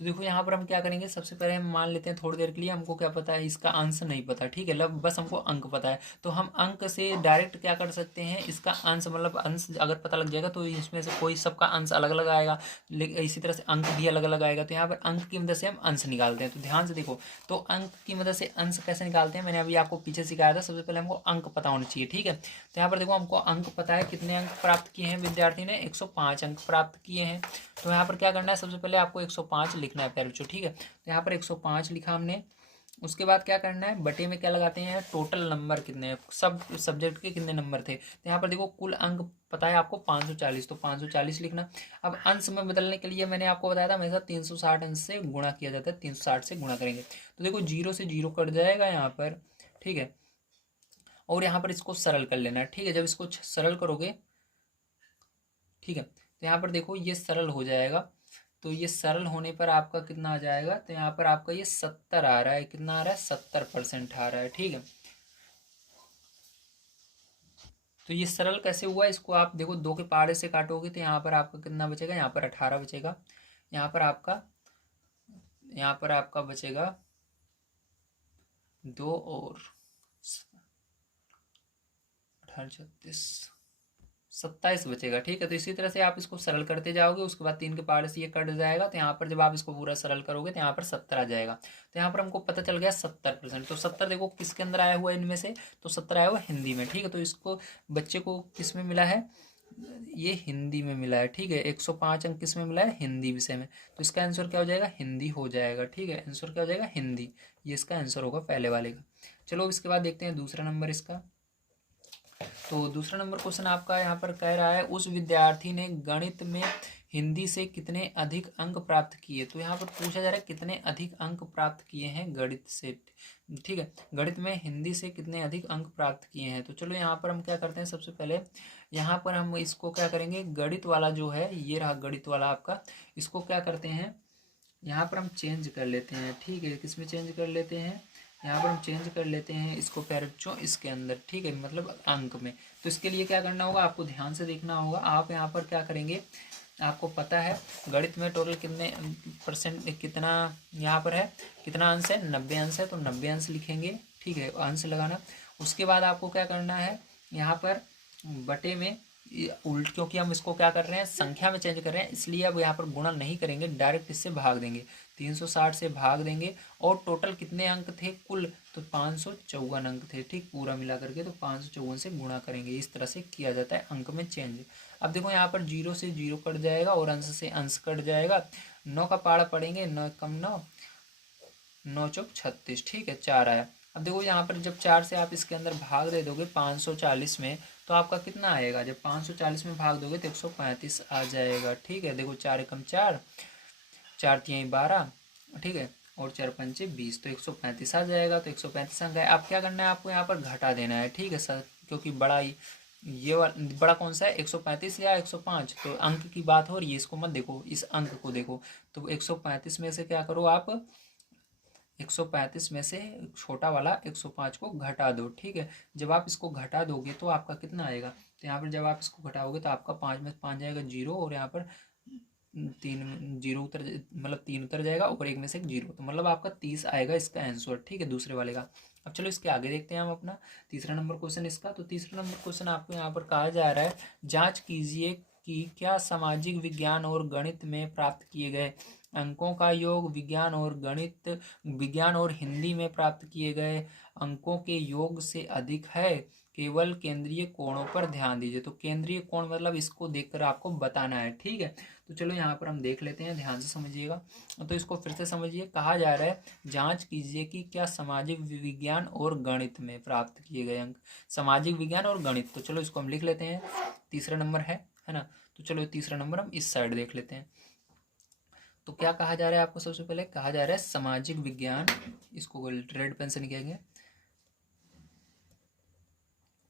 तो देखो यहाँ पर हम क्या करेंगे, सबसे पहले हम मान लेते हैं थोड़ी देर के लिए हमको क्या पता है, इसका अंश नहीं पता, ठीक है। बस हमको अंक पता है। तो हम अंक से डायरेक्ट क्या कर सकते हैं, इसका अंश, मतलब अंश अगर पता लग जाएगा तो इसमें से कोई सबका अंश अलग अलग आएगा, लेकिन इसी तरह से अंक भी अलग अलग आएगा। तो यहाँ पर अंक की मदद से हम अंश निकालते हैं। तो ध्यान से देखो, तो अंक की मदद से अंश कैसे निकालते हैं, मैंने अभी आपको पीछे सिखाया था। सबसे पहले हमको अंक पता होना चाहिए, ठीक है। तो यहाँ पर देखो हमको अंक पता है, कितने अंक प्राप्त किए हैं विद्यार्थी ने, 105 अंक प्राप्त किए हैं। तो यहाँ पर क्या करना है, सबसे पहले आपको 105 लिखना है प्यारे बच्चों, ठीक है। तो यहाँ पर 105 लिखा हमने। उसके बाद क्या करना है, बटे में क्या लगाते हैं, टोटल नंबर कितने हैं, सब सब्जेक्ट के कितने नंबर थे। तो यहाँ पर देखो कुल अंक पता है आपको 540, तो 540 लिखना। अब अंश में बदलने के लिए मैंने आपको बताया था हमेशा 360 अंश से गुणा किया जाता है, 360 से गुणा करेंगे। तो देखो 0 से 0 कट जाएगा यहाँ पर, ठीक है। और यहाँ पर इसको सरल कर लेना है, ठीक है। जब इसको सरल करोगे, ठीक है, तो यहाँ पर देखो ये सरल हो जाएगा। तो ये सरल होने पर आपका कितना आ जाएगा, तो यहाँ पर आपका ये 70 आ रहा है। कितना आ रहा है, 70% आ रहा है, ठीक है। तो ये सरल कैसे हुआ, इसको आप देखो 2 के पहाड़े से काटोगे तो यहाँ पर आपका कितना बचेगा, यहाँ पर 18 बचेगा। यहाँ पर आपका, यहाँ पर आपका बचेगा 2 और 18 36 27 बचेगा, ठीक है। तो इसी तरह से आप इसको सरल करते जाओगे, उसके बाद 3 के पहाड़े से ये कट जाएगा। तो यहाँ पर जब आप इसको पूरा सरल करोगे तो यहाँ पर 70 आ जाएगा। तो यहाँ पर हमको पता चल गया 70%। तो 70 देखो किसके अंदर आया हुआ है इनमें से, तो 70 आया हुआ हिंदी में, ठीक है। तो इसको बच्चे को किस में मिला है, ये हिंदी में मिला है, ठीक है। 105 अंक किस में मिला है, हिंदी विषय में। तो इसका आंसर क्या हो जाएगा, हिंदी हो जाएगा, ठीक है। आंसर क्या हो जाएगा, हिंदी। ये इसका आंसर होगा पहले वाले का। चलो इसके बाद देखते हैं दूसरा नंबर इसका। तो दूसरा नंबर क्वेश्चन आपका यहाँ पर कह रहा है, उस विद्यार्थी ने गणित में हिंदी से कितने अधिक अंक प्राप्त किए। तो यहाँ पर पूछा जा रहा है कितने अधिक अंक प्राप्त किए हैं गणित से, ठीक है। गणित में हिंदी से कितने अधिक अंक प्राप्त किए हैं। तो चलो यहाँ पर हम क्या करते हैं, सबसे पहले यहाँ पर हम इसको क्या करेंगे, गणित वाला जो है, ये रहा गणित वाला आपका, इसको क्या करते हैं, यहाँ पर हम चेंज कर लेते हैं, ठीक है। किस में चेंज कर लेते हैं, यहाँ पर हम चेंज कर लेते हैं इसको प्यारे बच्चों इसके अंदर, ठीक है, मतलब अंक में। तो इसके लिए क्या करना होगा, आपको ध्यान से देखना होगा। आप यहाँ पर क्या करेंगे, आपको पता है गणित में टोटल कितने परसेंट, कितना यहाँ पर है, कितना अंश है, 90 अंश है। तो 90 अंश लिखेंगे, ठीक है, अंश लगाना। उसके बाद आपको क्या करना है, यहाँ पर बटे में उल्ट, क्योंकि हम इसको क्या कर रहे हैं, संख्या में चेंज कर रहे हैं, इसलिए अब यहाँ पर गुणा नहीं करेंगे, डायरेक्ट इससे भाग देंगे। 360 से भाग देंगे। और टोटल कितने अंक थे कुल, तो 554 अंक थे, ठीक, पूरा मिला करके। तो 554 से गुणा करेंगे। इस तरह से किया जाता है अंक में चेंज। अब देखो यहाँ पर 0 से 0 कट जाएगा और अंश से अंश कट जाएगा। 9 का पाड़ा पड़ेंगे, 9 कम 9, 9 चौक 36, ठीक है, 4 आया। अब देखो यहाँ पर जब 4 से आप इसके अंदर भाग दे दोगे 540 में, तो आपका कितना आएगा, जब 540 में भाग दोगे तो 135 आ जाएगा। ठीक है, देखो 4 एकम 4, 4 तिहाई 12, ठीक है, और 4 पंचे 20, तो 135 आ जाएगा। तो 135 अंक है। आप क्या करना है, आपको यहाँ पर घटा देना है। ठीक है सर, क्योंकि बड़ा ये वाला बड़ा कौन सा है, 135 या 105, तो अंक की बात हो रही है, इसको मत देखो, इस अंक को देखो। तो 135 में से क्या करो आप, 135 में से छोटा वाला 105 को घटा दो। ठीक है, जब आप इसको घटा दोगे तो आपका कितना आएगा, तो यहाँ पर जब आप इसको घटाओगे तो आपका 5 में 5 जाएगा 0, और यहाँ पर 3 जीरो उतर, मतलब 3 उतर जाएगा, और 1 में से 1 0, तो मतलब आपका 30 आएगा इसका आंसर। ठीक है, दूसरे वाले का। अब चलो इसके आगे देखते हैं हम अपना तीसरा नंबर क्वेश्चन इसका। तो तीसरा नंबर क्वेश्चन आपको यहाँ पर कहा जा रहा है, जांच कीजिए कि क्या सामाजिक विज्ञान और गणित में प्राप्त किए गए अंकों का योग विज्ञान और हिंदी में प्राप्त किए गए अंकों के योग से अधिक है। केवल केंद्रीय कोणों पर ध्यान दीजिए। तो केंद्रीय कोण मतलब इसको देखकर आपको बताना है। ठीक है, तो चलो यहाँ पर हम देख लेते हैं, ध्यान से समझिएगा। तो इसको फिर से समझिए, कहा जा रहा है जांच कीजिए कि क्या सामाजिक विज्ञान और गणित में प्राप्त किए गए अंक, सामाजिक विज्ञान और गणित। तो चलो इसको हम लिख लेते हैं, तीसरा नंबर है ना। तो चलो तीसरा नंबर हम इस साइड देख लेते हैं। तो क्या कहा जा रहा है आपको, सबसे पहले कहा जा रहा है सामाजिक विज्ञान, इसको रेड पेन से लिखेंगे,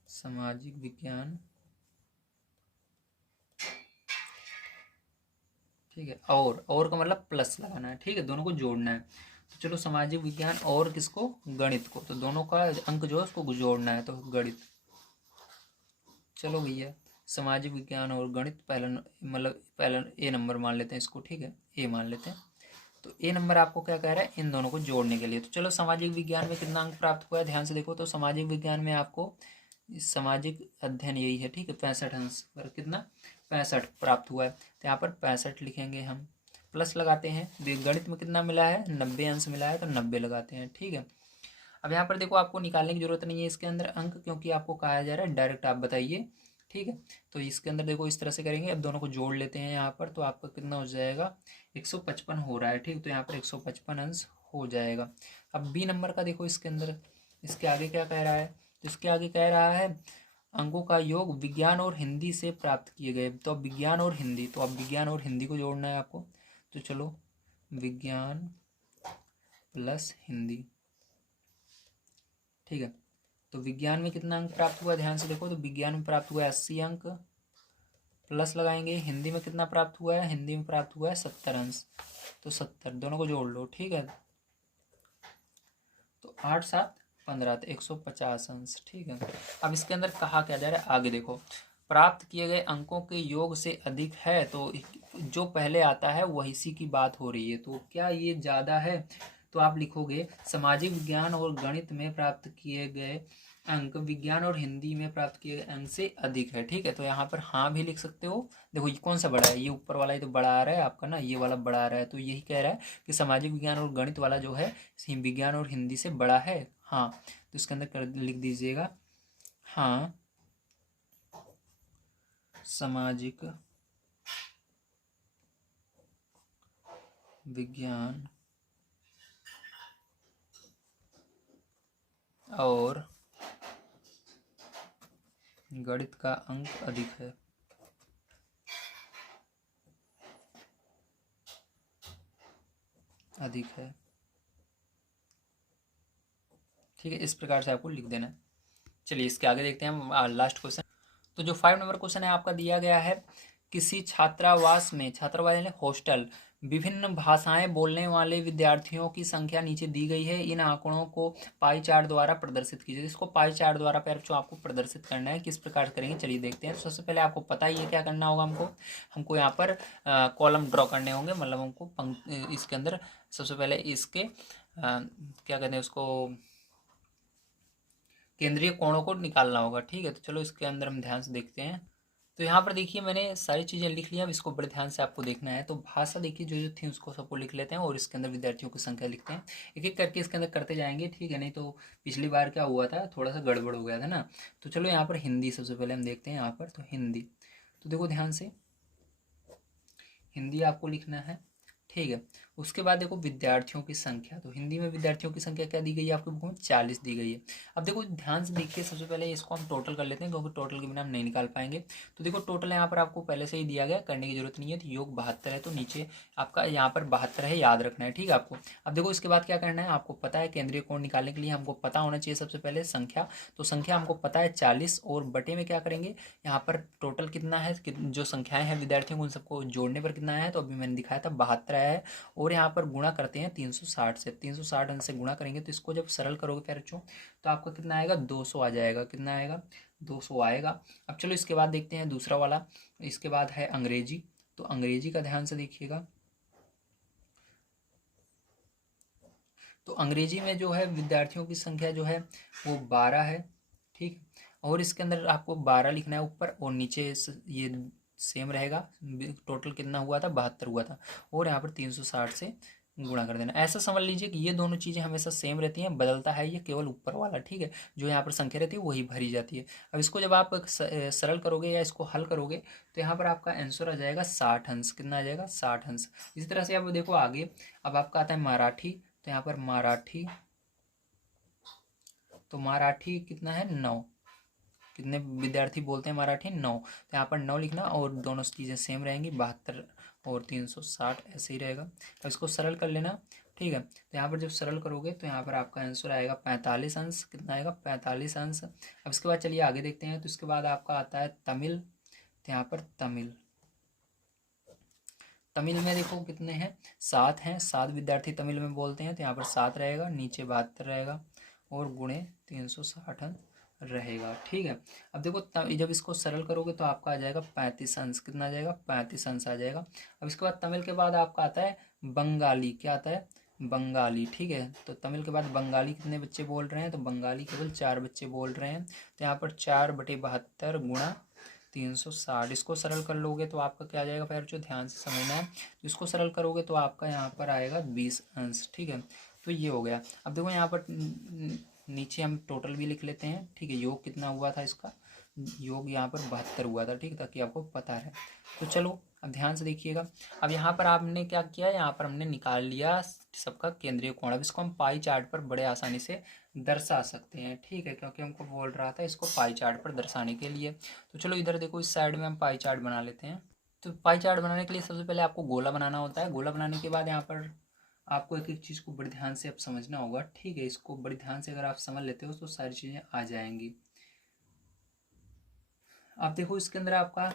सामाजिक विज्ञान। ठीक है, और का मतलब प्लस लगाना है। ठीक है, दोनों को जोड़ना है। तो चलो सामाजिक विज्ञान और किसको, गणित को, तो दोनों का अंक जो है उसको जोड़ना है, तो गणित। चलो भैया, सामाजिक विज्ञान और गणित पहला मतलब पहला ए नंबर मान लेते हैं इसको। ठीक है, ए मान लेते हैं। तो ए नंबर आपको क्या कह रहा है, इन दोनों को जोड़ने के लिए। तो चलो सामाजिक विज्ञान में कितना अंक प्राप्त हुआ है, ध्यान से देखो। तो सामाजिक विज्ञान में आपको सामाजिक अध्ययन यही है। ठीक है, 65 अंश पर कितना, 65 प्राप्त हुआ है। तो यहाँ पर 65 लिखेंगे हम, प्लस लगाते हैं। गणित में कितना मिला है, 90 अंश मिला है, तो 90 लगाते हैं। ठीक है, अब यहाँ पर देखो आपको निकालने की जरूरत नहीं है इसके अंदर अंक, क्योंकि आपको कहा जा रहा है डायरेक्ट आप बताइए। ठीक है, तो इसके अंदर देखो इस तरह से करेंगे। अब दोनों को जोड़ लेते हैं यहाँ पर, तो आपका कितना हो जाएगा, 155 हो रहा है। ठीक, तो यहाँ पर 155 अंश हो जाएगा। अब बी नंबर का देखो इसके अंदर, इसके आगे क्या कह रहा है, इसके आगे कह रहा है अंकों का योग विज्ञान और हिंदी से प्राप्त किए गए। तो अब विज्ञान और हिंदी, तो अब विज्ञान और हिंदी को जोड़ना है आपको। तो चलो विज्ञान प्लस हिंदी। ठीक है, तो विज्ञान में कितना अंक प्राप्त हुआ, ध्यान से देखो। तो विज्ञान में प्राप्त हुआ है 80 अंक, प्लस लगाएंगे। हिंदी में कितना प्राप्त हुआ है, हिंदी में प्राप्त हुआ है 70 अंश, तो 70 दोनों को जोड़ लो। ठीक है, तो 8 7 15, तो 150 अंश। ठीक है, अब इसके अंदर कहा क्या जा रहा है, आगे देखो। प्राप्त किए गए अंकों के योग से अधिक है, तो जो पहले आता है वही सी की बात हो रही है। तो क्या ये ज़्यादा है, तो आप लिखोगे सामाजिक विज्ञान और गणित में प्राप्त किए गए अंक विज्ञान और हिंदी में प्राप्त किए गए अंक से अधिक है। ठीक है, तो यहाँ पर हाँ भी लिख सकते हो। देखो ये कौन सा बड़ा है, ये ऊपर वाला ही तो बड़ा आ रहा है आपका ना, ये वाला बड़ा आ रहा है। तो यही कह रहा है कि सामाजिक विज्ञान और गणित वाला जो है विज्ञान और हिंदी से बड़ा है। हाँ, तो इसके अंदर लिख दीजिएगा, हाँ सामाजिक विज्ञान और गणित का अंक अधिक है। अधिक है। ठीक है, इस प्रकार से आपको लिख देना है। चलिए इसके आगे देखते हैं हम लास्ट क्वेश्चन। तो जो 5 नंबर क्वेश्चन है आपका दिया गया है, किसी छात्रावास में, छात्रावास यानी हॉस्टल, विभिन्न भाषाएं बोलने वाले विद्यार्थियों की संख्या नीचे दी गई है। इन आंकड़ों को पाई चार्ट द्वारा प्रदर्शित कीजिए। इसको पाई चार्ट द्वारा पर जो आपको प्रदर्शित करना है, किस प्रकार करेंगे चलिए देखते हैं। तो सबसे पहले आपको पता ही है क्या करना होगा, हमको यहाँ पर कॉलम ड्रॉ करने होंगे, मतलब हमको इसके अंदर सबसे पहले इसके क्या कहते हैं उसको, केंद्रीय कोणों को निकालना होगा। ठीक है, तो चलो इसके अंदर हम ध्यान से देखते हैं। तो यहाँ पर देखिए मैंने सारी चीज़ें लिख ली, अब इसको बड़े ध्यान से आपको देखना है। तो भाषा देखिए जो जो थी उसको सबको लिख लेते हैं, और इसके अंदर विद्यार्थियों की संख्या लिखते हैं, एक एक करके इसके अंदर करते जाएंगे। ठीक है, नहीं तो पिछली बार क्या हुआ था, थोड़ा सा गड़बड़ हो गया था ना। तो चलो यहाँ पर हिंदी सबसे पहले हम देखते हैं यहाँ पर। तो हिंदी, तो देखो ध्यान से हिंदी आपको लिखना है। ठीक है, उसके बाद देखो विद्यार्थियों की संख्या, तो हिंदी में विद्यार्थियों की संख्या क्या दी गई है आपकी बुक में, 40 दी गई है। अब देखो ध्यान से देखिए, सबसे पहले इसको हम टोटल कर लेते हैं क्योंकि टोटल के बिना हम नहीं निकाल पाएंगे। तो देखो टोटल यहाँ पर आपको पहले से ही दिया गया, करने की जरूरत नहीं है। तो योग 72 है, तो नीचे आपका यहाँ पर 72 है, याद रखना है, ठीक है आपको। अब देखो इसके बाद क्या करना है, आपको पता है केंद्रीय कोण निकालने के लिए हमको पता होना चाहिए सबसे पहले संख्या। तो संख्या हमको पता है 40, और बटे में क्या करेंगे, यहाँ पर टोटल कितना है, जो संख्याएं हैं विद्यार्थियों को उन सबको जोड़ने पर कितना है, तो अभी मैंने दिखाया था 72 है। और यहाँ पर गुणा करते हैं 360 से, 360 अंश से गुणा करेंगे, तो इसको जब सरल करोगे फिर बच्चों, तो आपका कितना आएगा, 200 आ जाएगा। कितना आएगा, 200 आएगा। अब चलो इसके बाद देखते हैं दूसरा वाला। इसके बाद है अंग्रेजी। तो अंग्रेजी का ध्यान से देखिएगा। तो अंग्रेजी में जो है विद्यार्थियों की संख्या जो है वो 12 है, ठीक। और इसके अंदर आपको 12 लिखना है ऊपर, और नीचे ये सेम रहेगा। टोटल कितना हुआ था, 72 हुआ था, और यहाँ पर 360 से गुणा कर देना। ऐसा समझ लीजिए कि ये दोनों चीज़ें हमेशा सेम रहती हैं, बदलता है ये केवल ऊपर वाला, ठीक है। जो यहाँ पर संख्या रहती है वही भरी जाती है। अब इसको जब आप सरल करोगे या इसको हल करोगे, तो यहाँ पर आपका आंसर आ जाएगा 60 अंश। कितना आ जाएगा, 60 अंश। इसी तरह से आप देखो आगे, अब आपका आता है मराठी। तो यहाँ पर मराठी, तो मराठी कितना है, 9। कितने विद्यार्थी बोलते हैं मराठी, 9। तो यहाँ पर 9 लिखना, और दोनों चीज़ें सेम रहेंगी, 72 और 360 ऐसे ही रहेगा। अब इसको सरल कर लेना, ठीक है। तो यहाँ पर जब सरल करोगे तो यहाँ पर आपका आंसर आएगा 45 अंश। कितना आएगा, 45 अंश। अब इसके बाद चलिए आगे देखते हैं। तो इसके बाद आपका आता है तमिल। तो यहाँ पर तमिल, तमिल में देखो कितने हैं, 7 हैं। 7 विद्यार्थी तमिल में बोलते हैं, तो यहाँ पर 7 रहेगा, नीचे 72 रहेगा, और गुणे 360 अंश रहेगा, ठीक है। अब देखो जब इसको सरल करोगे तो आपका आ जाएगा 35 अंश। कितना आ जाएगा, 35 अंश आ जाएगा। अब इसके बाद तमिल के बाद आपका आता है बंगाली। क्या आता है, बंगाली, ठीक है। तो तमिल के बाद बंगाली कितने बच्चे बोल रहे हैं, तो बंगाली केवल 4 बच्चे बोल रहे हैं। तो यहाँ पर 4/72 गुणा 360। इसको सरल कर लोगे तो आपका क्या आ जाएगा, फिर जो ध्यान से समझना है। तो इसको सरल करोगे तो आपका यहाँ पर आएगा 20 अंश, ठीक है। तो ये हो गया। अब देखो यहाँ पर नीचे हम टोटल भी लिख लेते हैं, ठीक है। योग कितना हुआ था इसका, योग यहाँ पर 72 हुआ था, ठीक है, ताकि आपको पता रहे। तो चलो अब ध्यान से देखिएगा। अब यहाँ पर आपने क्या किया, यहाँ पर हमने निकाल लिया सबका केंद्रीय कोण। अब इसको हम पाई चार्ट पर बड़े आसानी से दर्शा सकते हैं, ठीक है, क्योंकि हमको बोल रहा था इसको पाई चार्ट पर दर्शाने के लिए। तो चलो इधर देखो, इस साइड में हम पाई चार्ट बना लेते हैं। तो पाई चार्ट बनाने के लिए सबसे पहले आपको गोला बनाना होता है। गोला बनाने के बाद यहाँ पर आपको एक एक चीज़ को बड़े ध्यान से अब समझना होगा, ठीक है। इसको बड़े ध्यान से अगर आप समझ लेते हो तो सारी चीज़ें आ जाएंगी। आप देखो इसके अंदर आपका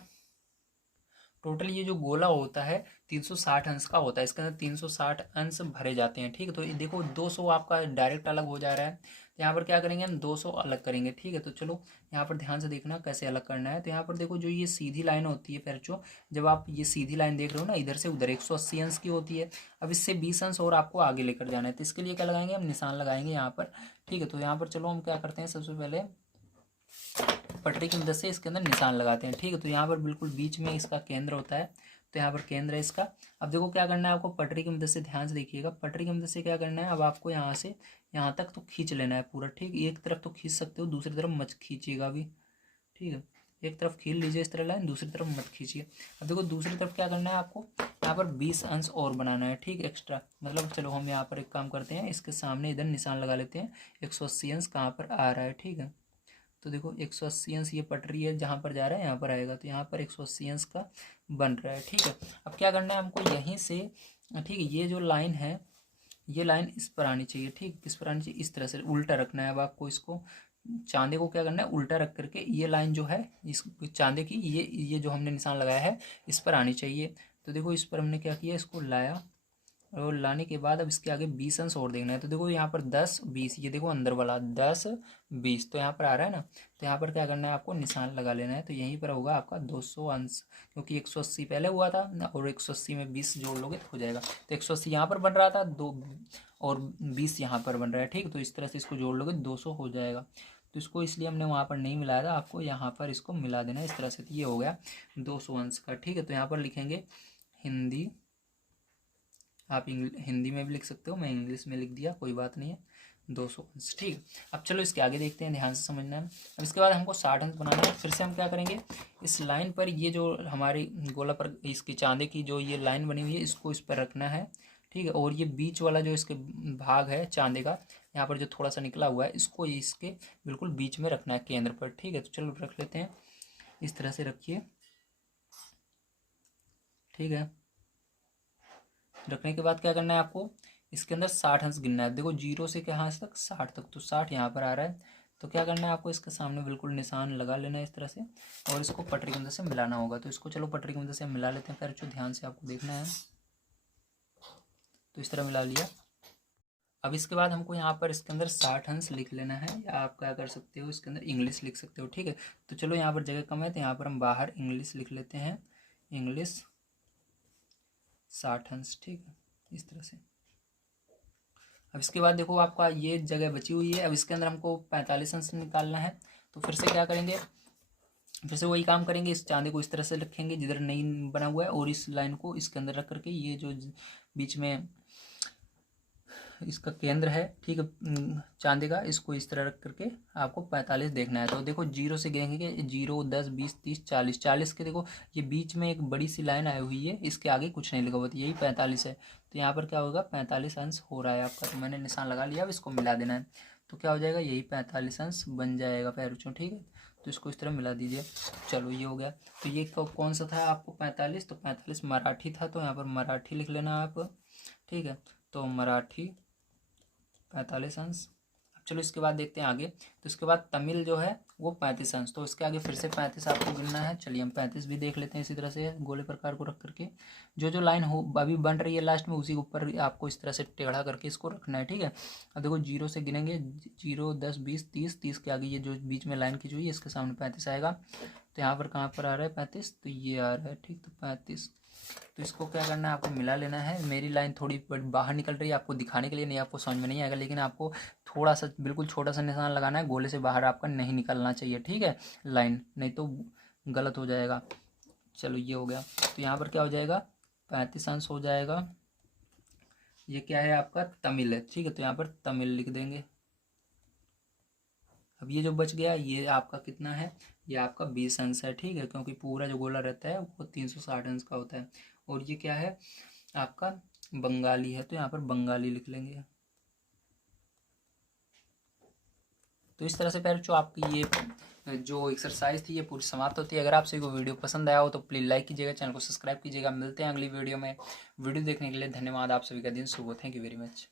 टोटल ये जो गोला होता है 360 अंश का होता है। इसके अंदर 360 अंश भरे जाते हैं, ठीक है। तो ये देखो 200 आपका डायरेक्ट अलग हो जा रहा है। तो यहाँ पर क्या करेंगे हम, 200 अलग करेंगे, ठीक है। तो चलो यहाँ पर ध्यान से देखना कैसे अलग करना है। तो यहाँ पर देखो जो ये सीधी लाइन होती है पैरचो, जब आप ये सीधी लाइन देख रहे हो ना, इधर से उधर 180 अंश की होती है। अब इससे 20 अंश और आपको आगे लेकर जाना है। तो इसके लिए क्या लगाएंगे हम, निशान लगाएंगे यहाँ पर, ठीक है। तो यहाँ पर चलो हम क्या करते हैं, सबसे पहले पटरी की मदद से इसके अंदर निशान लगाते हैं, ठीक है। तो यहाँ पर बिल्कुल बीच में इसका केंद्र होता है। तो यहाँ पर केंद्र है इसका। अब देखो क्या करना है आपको, पटरी की मदद से ध्यान से देखिएगा। पटरी की मदद से क्या करना है, अब आपको यहाँ से यहाँ तक तो खींच लेना है पूरा, ठीक। एक तरफ तो खींच सकते हो, दूसरी तरफ मत खींचिएगा अभी, ठीक है। एक तरफ खींच लीजिए इस तरह लाइन, दूसरी तरफ मत खींचिए। अब देखो दूसरी तरफ क्या करना है आपको, यहाँ पर 20 अंश और बनाना है, ठीक, एक्स्ट्रा। मतलब चलो हम यहाँ पर एक काम करते हैं, इसके सामने इधर निशान लगा लेते हैं। 180 अंश कहाँ पर आ रहा है, ठीक है। तो देखो 180 अंश ये पटरी है, जहाँ पर जा रहा है यहाँ पर आएगा। तो यहाँ पर 180 अंश का बन रहा है, ठीक है। अब क्या करना है हमको, यहीं से, ठीक है, ये जो लाइन है ये लाइन इस पर आनी चाहिए, ठीक। किस पर आनी चाहिए, इस तरह से उल्टा रखना है। अब आपको इसको चांदे को क्या करना है, उल्टा रख करके ये लाइन जो है इस चांदे की, ये जो हमने निशान लगाया है इस पर आनी चाहिए। तो देखो इस पर हमने क्या किया, इसको लाया, और लाने के बाद अब इसके आगे 20 अंश और देखना है। तो देखो यहाँ पर 10 20, ये देखो अंदर वाला 10 20, तो यहाँ पर आ रहा है ना। तो यहाँ पर क्या करना है आपको, निशान लगा लेना है। तो यहीं पर होगा आपका 200 अंश, क्योंकि 180 पहले हुआ था और 180 में 20 जोड़ लोगे तो हो जाएगा। तो 180 यहाँ पर बन रहा था, 2 और 20 यहाँ पर बन रहा है, ठीक। तो इस तरह से इसको जोड़ लोगे 200 हो जाएगा। तो इसको इसलिए हमने वहाँ पर नहीं मिलाया था, आपको यहाँ पर इसको मिला देना इस तरह से। तो ये हो गया 200 अंश का, ठीक है। तो यहाँ पर लिखेंगे हिंदी, आप हिंदी में भी लिख सकते हो, मैं इंग्लिश में लिख दिया, कोई बात नहीं है, 200 अंश, ठीक। अब चलो इसके आगे देखते हैं, ध्यान से समझना है। अब इसके बाद हमको 60 अंश बनाना है। फिर से हम क्या करेंगे, इस लाइन पर ये जो हमारी गोला पर इसकी चांदे की जो ये लाइन बनी हुई है इसको इस पर रखना है, ठीक है। और ये बीच वाला जो इसके भाग है चांदे का, यहाँ पर जो थोड़ा सा निकला हुआ है, इसको इसके बिल्कुल बीच में रखना है, केंद्र पर। ठीक है, तो चलो रख लेते हैं, इस तरह से रखिए। ठीक है, रखने के बाद क्या करना है आपको, इसके अंदर 60 अंश गिनना है। देखो 0 से कहाँ तक, 60 तक, तो 60 यहाँ पर आ रहा है। तो क्या करना है आपको, इसके सामने बिल्कुल निशान लगा लेना है इस तरह से, और इसको पटरी की मदद से मिलाना होगा। तो इसको चलो पटरी की मदद से मिला लेते हैं, फिर जो ध्यान से आपको देखना है। तो इस तरह मिला लिया। अब इसके बाद हमको यहाँ पर इसके अंदर 60 अंश लिख लेना है, या आप क्या कर सकते हो, इसके अंदर इंग्लिश लिख सकते हो। ठीक है, तो चलो यहाँ पर जगह कम है, तो यहाँ पर हम बाहर इंग्लिश लिख लेते हैं, इंग्लिश 60 अंश। ठीक है, इस तरह से। अब इसके बाद देखो आपका ये जगह बची हुई है, अब इसके अंदर हमको 45 अंश निकालना है। तो फिर से क्या करेंगे, फिर से वही काम करेंगे, इस चांदी को इस तरह से रखेंगे जिधर नहीं बना हुआ है, और इस लाइन को इसके अंदर रख करके, ये जो बीच में इसका केंद्र है, ठीक है, चांदी का, इसको इस तरह रख करके आपको 45 देखना है। तो देखो 0 से गिनेंगे, 0, 10, 20, 30, 40, 40 के देखो ये बीच में एक बड़ी सी लाइन आई हुई है, इसके आगे कुछ नहीं लिखा हुआ, तो यही 45 है। तो यहाँ पर क्या होगा, 45 अंश हो रहा है आपका। तो मैंने निशान लगा लिया, अब इसको मिला देना है। तो क्या हो जाएगा, यही 45 अंश बन जाएगा पैरुचों। ठीक है, तो इसको इस तरह मिला दीजिए। चलो ये हो गया। तो ये कौन सा था आपको 45, तो 45 मराठी था, तो यहाँ पर मराठी लिख लेना आप। ठीक है, तो मराठी 45 अंश। अब चलो इसके बाद देखते हैं आगे। तो इसके बाद तमिल जो है वो 35 अंश, तो इसके आगे फिर से 35 आपको गिनना है। चलिए हम 35 भी देख लेते हैं इसी तरह से, गोले प्रकार को रख करके। जो जो लाइन हो अभी बन रही है लास्ट में, उसी के ऊपर आपको इस तरह से टेढ़ा करके इसको रखना है। ठीक है, अब देखो 0 से गिनेंगे, 0, 10, 20, 30, 30 के आगे ये जो बीच में लाइन खींची हुई है, इसके सामने 35 आएगा। तो यहाँ पर कहाँ पर आ रहा है 35, तो ये आ रहा है। ठीक, तो 35। तो इसको क्या करना है, आपको मिला लेना है। मेरी लाइन थोड़ी बाहर निकल रही है, आपको दिखाने के लिए, नहीं आपको समझ में नहीं आएगा, लेकिन आपको थोड़ा सा बिल्कुल छोटा सा निशान लगाना है, गोले से बाहर आपका नहीं निकलना चाहिए। ठीक है, लाइन, नहीं तो गलत हो जाएगा। चलो ये हो गया। तो यहाँ पर क्या हो जाएगा, 35 अंश हो जाएगा। ये क्या है आपका, तमिल है। ठीक है, तो यहाँ पर तमिल लिख देंगे। अब ये जो बच गया, ये आपका कितना है, ये आपका 20 अंश है। ठीक है, क्योंकि पूरा जो गोला रहता है वो 360 अंश का होता है। और ये क्या है आपका, बंगाली है, तो यहाँ पर बंगाली लिख लेंगे। तो इस तरह से पैर जो आपकी ये जो एक्सरसाइज थी ये पूरी समाप्त होती है। अगर आप सभी को वीडियो पसंद आया हो तो प्लीज़ लाइक कीजिएगा, चैनल को सब्सक्राइब कीजिएगा। मिलते हैं अगली वीडियो में। वीडियो देखने के लिए धन्यवाद। आप सभी का दिन शुभ हो। Thank you very much.